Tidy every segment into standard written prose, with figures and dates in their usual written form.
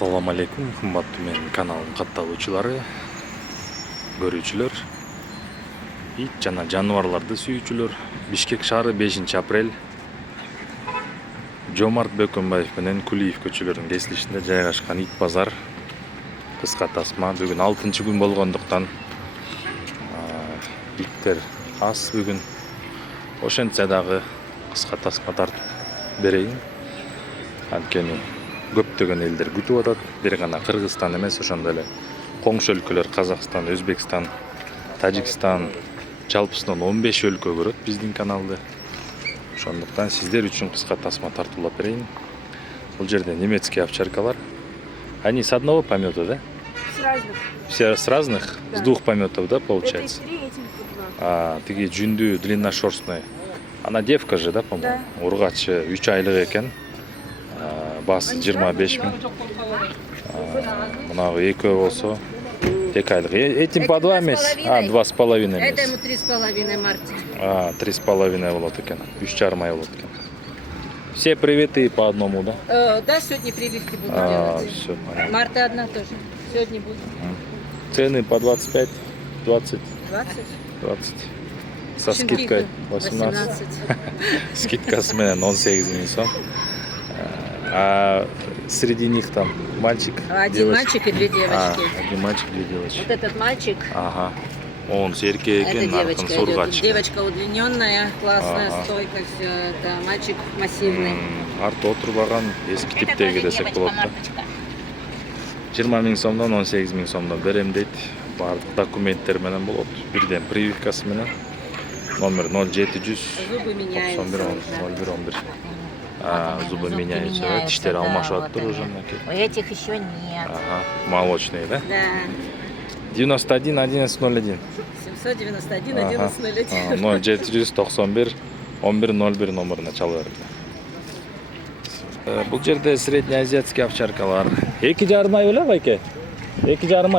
Assalamu alaikum, kымбаттуу менин каналым катталуучулары, көрүүчүлөр, ит жана жаныбарларды сүйүүчүлөр. Бишкек шаары 5 апрель Жомарт Бөкөнбаев менен Кулиев көчөлөрүнүн кесилишинде жайгашкан ит базар кыска тасма. Бүгүн 6-күн болгондуктан иттер аз бүгүн. Ошентсе дагы кыска тасма тартып берейин. Анткени көптөгөн элдер күтүп атат. Бир гана Кыргызстан эмес, ошондой эле коңшу өлкөлөр Казакстан, Өзбекстан, Тажикстан, жалпысынан 15 өлкө көрөт биздин каналды. Ошондуктан сиздер үчүн кыска тасма тартуулап берейин. Бул жерде немецкий овчаркалар. Они с одного помета, да? С разных. Все с разных? Да. С двух пометов, да, получается? Эти 3, эти 2. Тиги жүндүү, длинношерстный. Она девка же, да, по-моему? Да. Ургачы 3 айлык экен. Басы 25 000. Мынагы экөө болсо 2 айлык. Этим по 2 эмес? 2,5 эмес. Это ему 3,5 марта. 3,5 болот экен. 3,5 ай болот экен. Все привиты по одному, да? Да, сегодня прививки буду делать. Все, понятно. Марта одна тоже. Сегодня будет. Цены по 25, 20, 20. 20. Со скидкой 18. Скидкасы менен 18 000 сом. А среди них там мальчик, Один девочка. мальчик и 2 девочки. Один мальчик, 2 девочки. Вот этот мальчик, Ага. Он серке это экен, наркын девочка сургач. идет. Девочка удлиненная, классная, Ага. стойкая, все. Это мальчик массивный. Арты отурбаган эски типтеги десек болот да. 20 000 сомдон 18 000 сомдон берем дейт. Баардык документтер менен болот. Бирден прививкасы менен. Номер 0700 Зубы меняются. 91 01 11. Зубы меняются, да? Тиштер да, алмашат вот уже. У этих еще нет. Ага, молочные, да? Да. 91 11 01. 791 11 01. 0791 11 01 номерине чалып берди. Бул жерде среднеазиатский овчаркалар. 2,5 ай беле байке? 2,5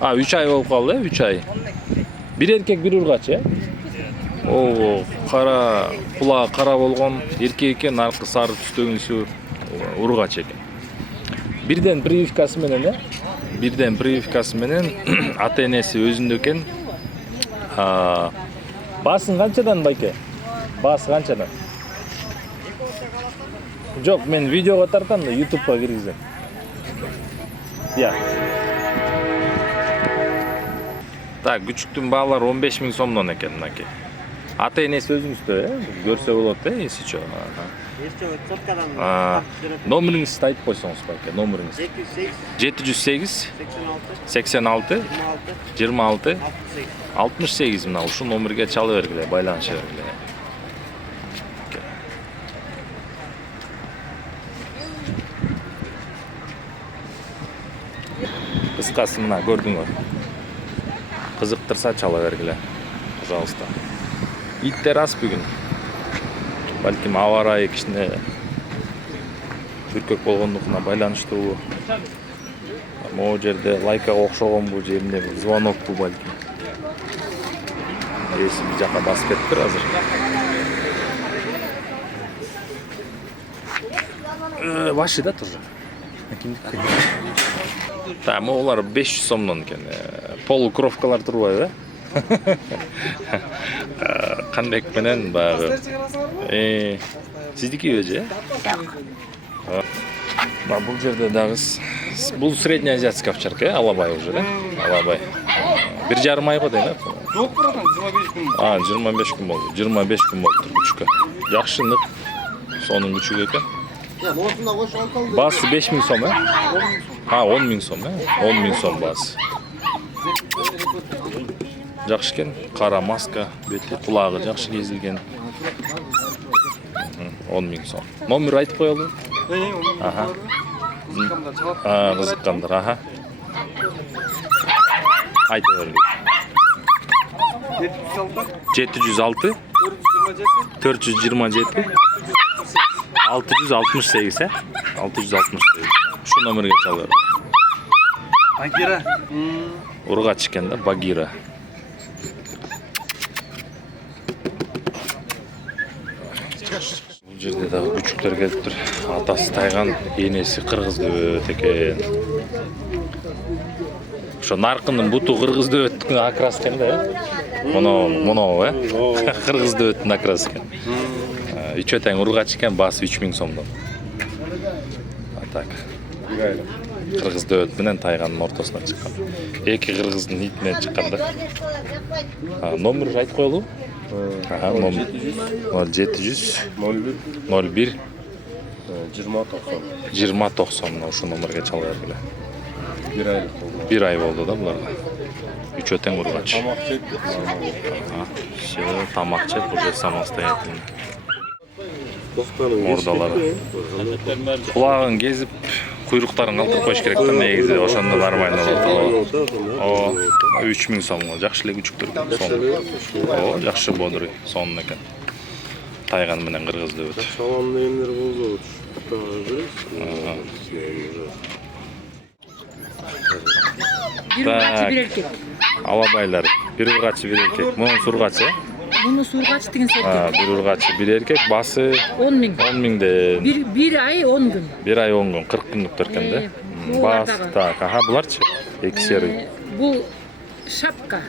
ай, 3 ай болуп калды, 3 ай. Бир эркек, бир ургач, Ого, кара, кулагы кара болгон эркек экен, аркы сары түстөгүнсү ургач экен. Бирден прививкасы менен, Бирден прививкасы менен ата энеси өзүндө экен. Басын канчадан байке? Басы канчадан? Жок, мен видеого тартам да YouTube'га киргизем. Так, күчүктүн баалары 15 000 сомдон экен мынакей. Ата энеси өзүңүздө, көрсө болот, эси чо. Номериңизди айтып койсоңуз байке, номериңиз. 708 86 26 68 мына ушул номерге чалып бергиле, байланыша бергиле. Кыскасы мына көрдүңөр. Кызыктырса чала бергиле, пожалуйста. Иттер аз бүгүн. Балким аба ырайы кичине бүркөк болгондугуна байланыштуу. Могу жерде лайкага окшогонбу, жеринде бир звонокпу балким. Эси бир жака басып кетиптир азыр. Ваши да тоже? Да, моулар 500 сомдон экен. Полукровкалар турбайбы, Кандек менен баягы. Сиздики өзү, Бул жерде дагы бул среднеазиатский овчарка, алабай уже, да? Алабай. 1,5 айга дейм, Жок братан, 25 күн. 25 күн болду. 25 күн болду күчкө. Жакшы нык. Сонун күчүк экен. Басы 5 000 сом, 10 000 сом, 10 000 сом басы. Жакшы экен, кара маска, бети, кулагы жакшы кезилген. 10 000 сом. Номер айтып коелу. Кызыккандар, Айтып бергиле. 706 427 668, 668. Şu номерге чалып. Багира. Ургач экен да, Багира. Бул жерде дагы күчүк көптөр келиптир. Атасы Тайган, энеси кыргыз дөбөт экен. Ошо наркындын буту кыргыз дөбөттүн акрас экен да. Моно, кыргыз дөбөттүн акрас экен. Үчө тең ургач экен, басы 3000 сомдон. Так. Кыргыз дөбөт менен Тайгандын ортосуна чыккан. Эки кыргыздын итинен чыккан да. Номер айтып коелу? Номер 0700 01 2090 ошо номерге чала бергиле. 1 ай болду да буларга. Үчөө тең ургач. Все, тамак жеп, уже самостоятельно. Мордалары. Кулагын кезип, куйруктарын калтырып коюш керек да негизи, ошондо нормально болот. 3000 сомго жакшы эле күчүктөр сом. Жакшы бодуруй сонун экен. Тайган менен кыргыз дөбөт. Салон нелер болду? Bir urgaçı bir erkek. Алабайлар, бир ургачы бир эркек. Муну сургачы. Bunu surgaç деген серкек. Бир ургачы бир эркек, басы 10.000. 10.000 Bir ay 10 gün. 1 ай 10 күн, 40 күндүктөр экен да. Бас, так, буларчы? Эки серый. Bu şapka.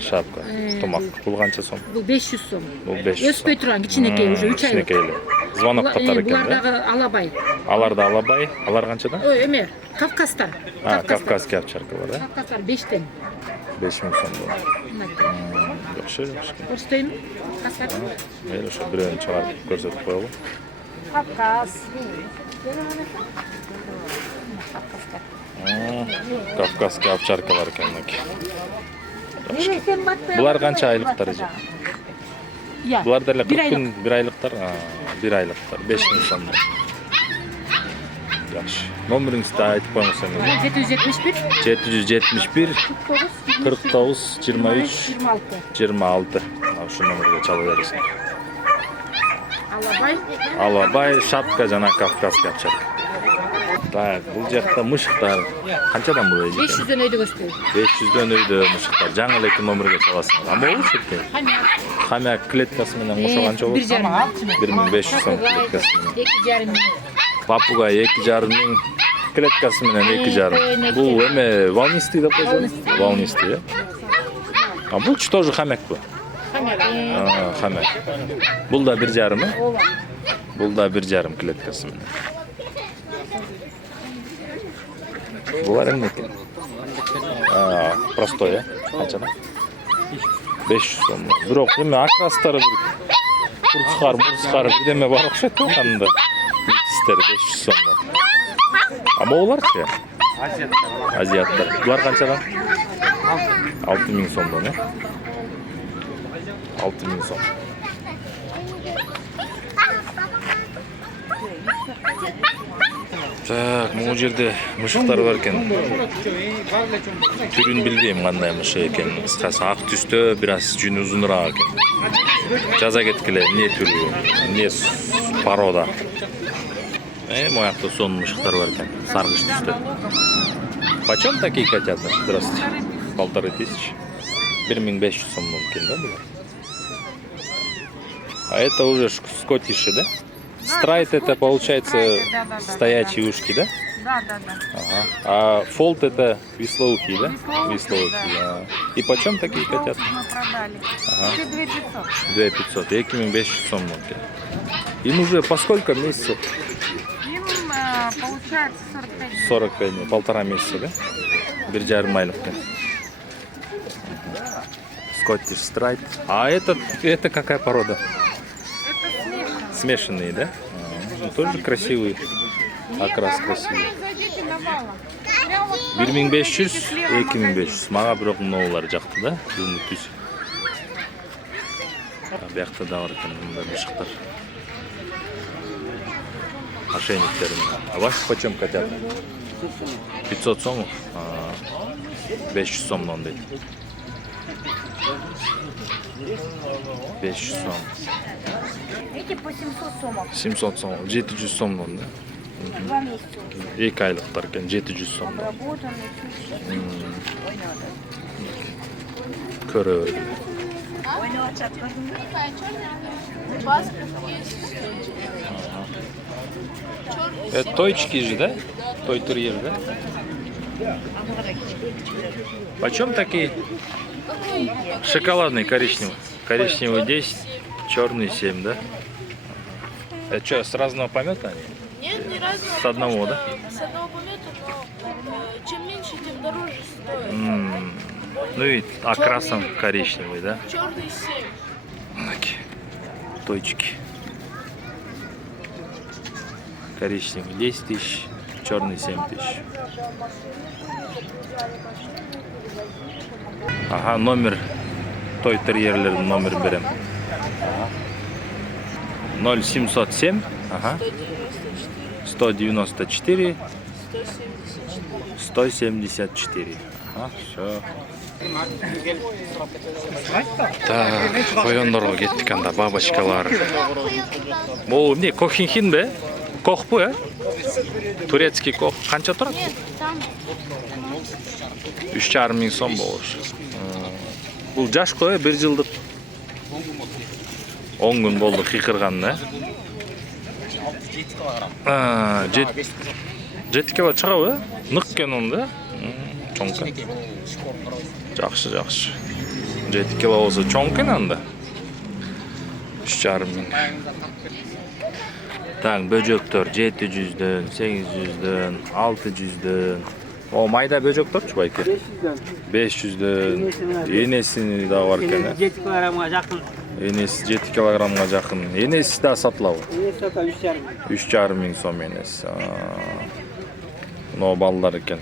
Шапка, тумак. Бул канча сом? Bu 500 som. Бул 500 Өспөй турган кичинекей уже 3 айлык. Кичинекей. Звонок катар экен Булар да. дагы алабай. Алар да алабай, алар канчада? Ой, эме, Кавказтар. Кавказский овчаркалар, да? Кавказтар 5тен. 5000 сом болот. Жакшы. Көрсөтөйүн. Кавказтар. Мейли ошо бирөөнү чыгарып көрсөтүп коелу. Кавказ. Кавказский овчаркалар экен мынакей. Булар канча айлыктар эже? Булар деле 40 күн, 1 айлыктар, 1 айлыктар, 5000 сом. Жакшы. Номериңизди айтып коюңуз эми. 771 771 49 23 26. Ошо номерге чала бересиң. Алабай, шапка жана Кавказский овчарка. Так, бул жакта мышыктар. Канчадан бул эже? 500дөн өйдө көчтү. 500дөн өйдө мышыктар. Жаңы эле номерге чаласыңар. А болчу экен. Хамяк клеткасы менен кошо канча болот? 1500 сом клеткасы менен. 2,5 Папугай 2,5 миң. Клеткасы менен 2,5. Бул эме волнистый деп коесуң? Волнистый, а булчу тоже хамякпы? Хамяк. Бул да 1,5 э? Бул да 1,5 клеткасы менен. Булар эмне экен? Простой, э? Канчада? 500 сом. Бирок эме акрастары бир мурцкар бирдеме бар окшойт да анда. Митистер 500 сом. А могуларчы? Азиаттар. Булар канчадан? 6000 сомдон, э? 6000 сом. Так, могу жерде мышыктар бар экен. Түрүн билбейм кандай мышык экен. Кыскасы ак түстө, бир аз жүнү узунураак экен. Жаза кеткиле, эмне түрү, эмне порода. Моякта сонун мышыктар бар экен, саргыч түстө. Почем такие котята? Здравствуйте. 1500. 1500 сом экен да булар. А это уже скотиши, да? Страйт это получается стоячие ушки, да? Да. Ага. А фолт это вислоухий, да? Вислоухий. И почем такие котята? Мы продали. Ага. 2500. 2500. 2500 сом. Им уже по сколько месяцев? Им получается 45 дней. 45 дней. 1,5 месяца, да? 1,5 айлык. Скоттиш страйт. А это какая порода? Смешанные, да? Тоже красивый. Окрас красивый. 1500, 2500. Мага бирок мынулар жакты да? Жүнү түз. Биякта да бар экен мындай мышыктар. Ошейниктер. А ваши почем котята? 500 сом. 500 сомдон дейт. 500 сом. Эти по 700 сомов. 700 сом. 700 сомдон, да? 2 месяца. 2 айлыктар экен, 700 сомдон. Обработанный. Көрө. Тойчики же, да? Той турьер, да? Почем такие? Шоколадный, коричневый. Коричневый 10, черный 7, да? Это что, с разного помета они? Нет, не разного. С одного, да? С одного помета, но чем меньше, тем дороже стоит. Ну и окрасом коричневый, да? Черный 7. Такие точки. Коричневый 10 тысяч, черный 7 тысяч. Ага, номер той терьерлердің номер берем. 0707, ага, 194, 174. Ага, все. Так, коёндорго кеттик анда, бабочкалар. Бул эмне, кохинхин бе? Кохпу, турецкий кох. Канча турат? Там 3,5 миң сом болуш. Бул жашко, 1 жылдык. 10 күн болду кыйкырган, да? 7 кило чыгабы? Нык экен он, да? Чоң экен. Жакшы, жакшы. 7 кило болсо чоң экен анда. 3,5 миң. Так, бөжөктөр 700дөн, 800дөн, 600дөн. О, майда бөжөктөрчү байке? 500дөн. Энеси да бар экен. 7 килограммга жакын. Энеси 7 килограммга жакын. Энеси да сатылабы? Энеси сата 3,5. 3,5 миң сом энеси. Мына балдар экен.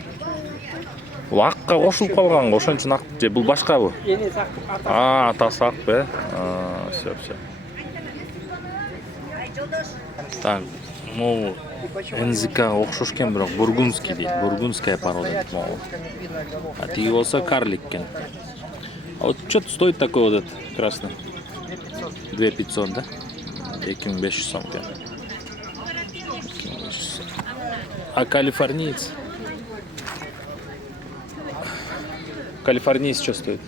Бул акка кошулуп калган, ошон үчүн ак же бул башкабы? Энеси ак. Атасы ак бе? Всё, всё. Так, могу НЗК окшош экен, бирок бургундский дейт. Бургундская порода дейт могу. А тиги болсо карлик экен. А вот что стоит такой вот этот красный? 2500, да? 2500 сом экен. А калифорниец? Калифорниец что стоит?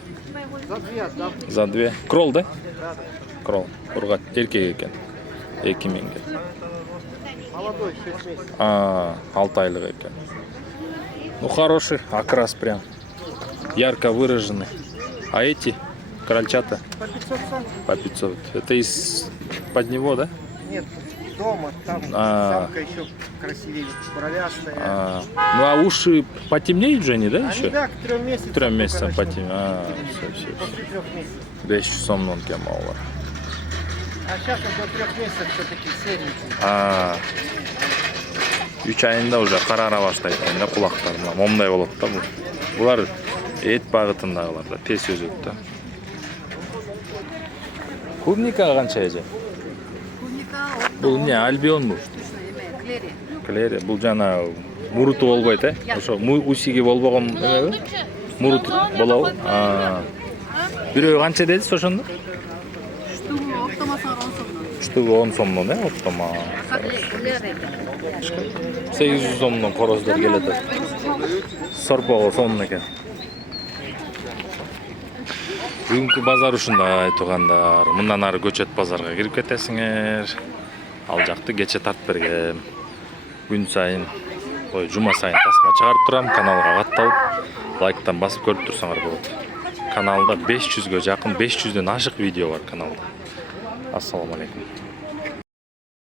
За 2. Кролл, да? Кролл. Ургат. Эркек экен. 2 миңге. Молодой, 6 месяцев. 6 айлык экен. Ну хороший, окрас прям. Ярко выраженный. А эти крольчата? По 500 сом. По 500. Это из-под него, да? Нет, дома, там самка еще красивее, бровястая. Ну а уши потемнеют же они, да, Они, еще? да, к 3 месяцам. К 3 месяцам только начнут. потемнеют. Все. После 3 месяцев. 500 сомнон кемалар. А сейчас он до 3 месяцев все-таки серенький. 3 айында уже карара баштайт экен да, кулактары мына момундай болот да бул. Булар эт багытындагылар да, тез өсөт да. Клубника канча эже? Бул эмне, альбионбу? Клери. Клери, бул жана муруту болбойт, Ошо усиги болбогон эмеби? Мурут болобу? Бирөө канча дедиз ошондо? Штуга 10 сомдон, оптома. 800 сомдон короздор келет. Сорпого сомдон экен. Бүгүнкү базар ушундай туугандар. Мындан ары көчөт базарга кирип кетесиңер. Ал жакты кече тартып бергем. Күн сайын, жума сайын тасма чыгарып турам. Каналга катталып, лайктан басып көрүп турсаңар болот. Каналда 500гө жакын, 500дөн ашык видео бар каналда. Ассаламу алейкум.